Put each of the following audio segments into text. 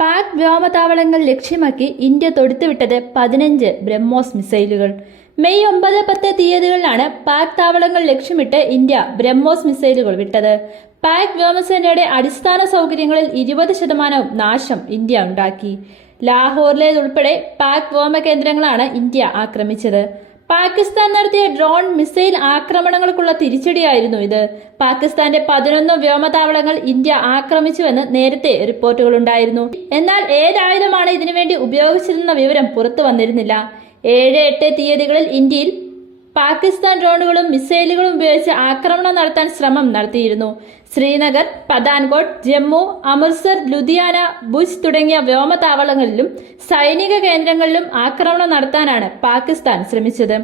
പാക് വ്യോമതാവളങ്ങൾ ലക്ഷ്യമാക്കി ഇന്ത്യ തൊടുത്തുവിട്ടത് പതിനഞ്ച് ബ്രഹ്മോസ് മിസൈലുകൾ. മെയ് ഒമ്പത് പത്ത് തീയതികളിലാണ് പാക് താവളങ്ങൾ ലക്ഷ്യമിട്ട് ഇന്ത്യ ബ്രഹ്മോസ് മിസൈലുകൾ വിട്ടത്. പാക് വ്യോമസേനയുടെ അടിസ്ഥാന സൗകര്യങ്ങളിൽ ഇരുപത് ശതമാനവും നാശം ഇന്ത്യ ഉണ്ടാക്കി. ലാഹോറിലേതുൾപ്പെടെ പാക് വ്യോമ കേന്ദ്രങ്ങളാണ് ഇന്ത്യ ആക്രമിച്ചത്. പാകിസ്ഥാൻ നടത്തിയ ഡ്രോൺ മിസൈൽ ആക്രമണങ്ങൾക്കുള്ള തിരിച്ചടിയായിരുന്നു ഇത്. പാകിസ്ഥാന്റെ പതിനൊന്ന് വ്യോമതാവളങ്ങൾ ഇന്ത്യ ആക്രമിച്ചുവെന്ന് നേരത്തെ റിപ്പോർട്ടുകൾ ഉണ്ടായിരുന്നു എന്നാൽ ഏതായുധമാണ് ഇതിനുവേണ്ടി ഉപയോഗിച്ചതെന്ന വിവരം പുറത്തു വന്നിരുന്നില്ല ഏഴ് എട്ട് തീയതികളിൽ ഇന്ത്യയിൽ പാകിസ്ഥാൻ ഡ്രോണുകളും മിസൈലുകളും ഉപയോഗിച്ച് ആക്രമണം നടത്താൻ ശ്രമം നടത്തിയിരുന്നു. ശ്രീനഗർ പതാൻകോട്ട് ജമ്മു അമൃത്സർ ലുധിയാന ബുജ് തുടങ്ങിയ വ്യോമതാവളങ്ങളിലും സൈനിക കേന്ദ്രങ്ങളിലും ആക്രമണം നടത്താനാണ് പാകിസ്ഥാൻ ശ്രമിച്ചത്.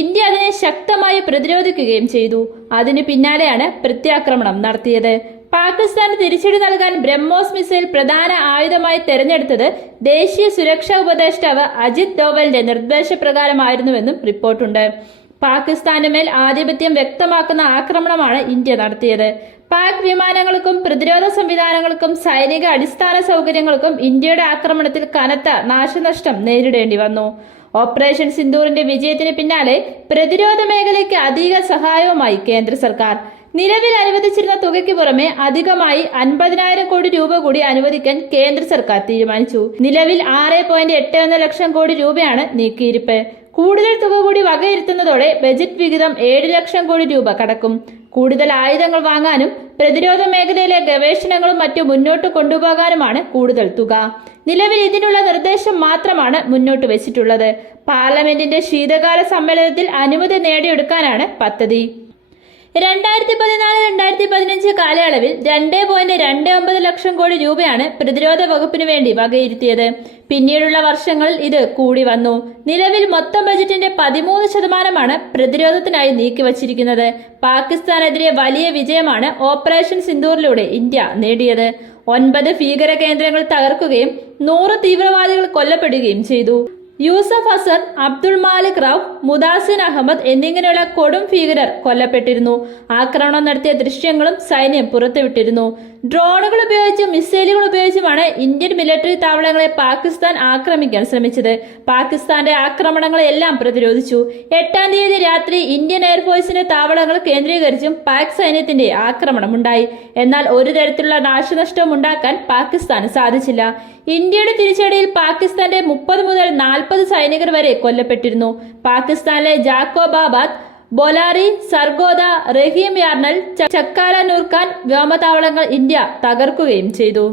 ഇന്ത്യ അതിനെ ശക്തമായി പ്രതിരോധിക്കുകയും ചെയ്തു. അതിനു പിന്നാലെയാണ് പ്രത്യാക്രമണം നടത്തിയത്. പാകിസ്ഥാന് തിരിച്ചടി നൽകാൻ ബ്രഹ്മോസ് മിസൈൽ പ്രധാന ആയുധമായി തെരഞ്ഞെടുത്തത് ദേശീയ സുരക്ഷാ ഉപദേഷ്ടാവ് അജിത് ഡോവലിന്റെ നിർദ്ദേശപ്രകാരമായിരുന്നുവെന്നും റിപ്പോർട്ടുണ്ട്. പാകിസ്ഥാന് മേൽ ആധിപത്യം വ്യക്തമാക്കുന്ന ആക്രമണമാണ് ഇന്ത്യ നടത്തിയത്. പാക് വിമാനങ്ങൾക്കും പ്രതിരോധ സംവിധാനങ്ങൾക്കും സൈനിക അടിസ്ഥാന സൗകര്യങ്ങൾക്കും ഇന്ത്യയുടെ ആക്രമണത്തിൽ കനത്ത നാശനഷ്ടം നേരിടേണ്ടി വന്നു. ഓപ്പറേഷൻ സിന്ദൂറിന്റെ വിജയത്തിന് പിന്നാലെ പ്രതിരോധ മേഖലയ്ക്ക് അധിക സഹായവുമായി കേന്ദ്ര സർക്കാർ. നിലവിൽ അനുവദിച്ചിരുന്ന തുകയ്ക്ക് പുറമെ അധികമായി അൻപതിനായിരം കോടി രൂപ കൂടി അനുവദിക്കാൻ കേന്ദ്ര സർക്കാർ തീരുമാനിച്ചു. നിലവിൽ ആറ് ലക്ഷം കോടി രൂപയാണ് നീക്കിയിരിപ്പ്. കൂടുതൽ തുക കൂടി വകയിരുത്തുന്നതോടെ ബജറ്റ് വിഹിതം ഏഴ് ലക്ഷം കോടി രൂപ കടക്കും. കൂടുതൽ ആയുധങ്ങൾ വാങ്ങാനും പ്രതിരോധ മേഖലയിലെ ഗവേഷണങ്ങളും മറ്റും മുന്നോട്ട് കൊണ്ടുപോകാനുമാണ് കൂടുതൽ തുക. നിലവിൽ ഇതിനുള്ള നിർദ്ദേശം മാത്രമാണ് മുന്നോട്ട് വെച്ചിട്ടുള്ളത്. പാർലമെന്റിന്റെ ശീതകാല സമ്മേളനത്തിൽ അനുമതി നേടിയെടുക്കാനാണ് പദ്ധതി. രണ്ടായിരത്തി പതിനാല് രണ്ടായിരത്തി പതിനഞ്ച് കാലയളവിൽ രണ്ട് പോയിന്റ് രണ്ട് ഒമ്പത് ലക്ഷം കോടി രൂപയാണ് പ്രതിരോധ വകുപ്പിന് വേണ്ടി വകയിരുത്തിയത്. പിന്നീടുള്ള വർഷങ്ങളിൽ ഇത് കൂടി വന്നു. നിലവിൽ മൊത്തം ബജറ്റിന്റെ പതിമൂന്ന് ശതമാനമാണ് പ്രതിരോധത്തിനായി നീക്കിവച്ചിരിക്കുന്നത്. പാകിസ്ഥാനെതിരെ വലിയ വിജയമാണ് ഓപ്പറേഷൻ സിന്ദൂറിലൂടെ ഇന്ത്യ നേടിയത്. ഒൻപത് ഭീകര കേന്ദ്രങ്ങൾ തകർക്കുകയും നൂറ് തീവ്രവാദികൾ കൊല്ലപ്പെടുകയും ചെയ്തു. യൂസഫ് ഹസൻ അബ്ദുൾ മാലിക് റാവ് മുദാസിൻ അഹമ്മദ് എന്നിങ്ങനെയുള്ള കൊടും ഭീകരർ കൊല്ലപ്പെട്ടിരുന്നു. ആക്രമണം നടത്തിയ ദൃശ്യങ്ങളും സൈന്യം പുറത്തുവിട്ടിരുന്നു. ഡ്രോണുകൾ ഉപയോഗിച്ചും മിസൈലുകൾ ഉപയോഗിച്ചുമാണ് ഇന്ത്യൻ മിലിറ്ററി താവളങ്ങളെ പാകിസ്ഥാൻ ആക്രമിക്കാൻ ശ്രമിച്ചത്. പാകിസ്ഥാന്റെ ആക്രമണങ്ങളെല്ലാം പ്രതിരോധിച്ചു. എട്ടാം തീയതി രാത്രി ഇന്ത്യൻ എയർഫോഴ്സിന്റെ താവളങ്ങൾ കേന്ദ്രീകരിച്ചും പാക് സൈന്യത്തിന്റെ ആക്രമണമുണ്ടായി. എന്നാൽ ഒരു തരത്തിലുള്ള നാശനഷ്ടം ഉണ്ടാക്കാൻ പാകിസ്ഥാന് സാധിച്ചില്ല. ഇന്ത്യയുടെ തിരിച്ചടിയിൽ പാകിസ്ഥാന്റെ മുപ്പത് മുതൽ നാൽപ്പത് സൈനികർ വരെ കൊല്ലപ്പെട്ടിരുന്നു. പാകിസ്ഥാനിലെ ജാക്കോബാബാദ് ബൊലാറി സർഗോദ റഹീം യാർണൽ ചക്കാല നൂർഖാൻ വ്യോമതാവളങ്ങൾ ഇന്ത്യ തകർക്കുകയും ചെയ്തു.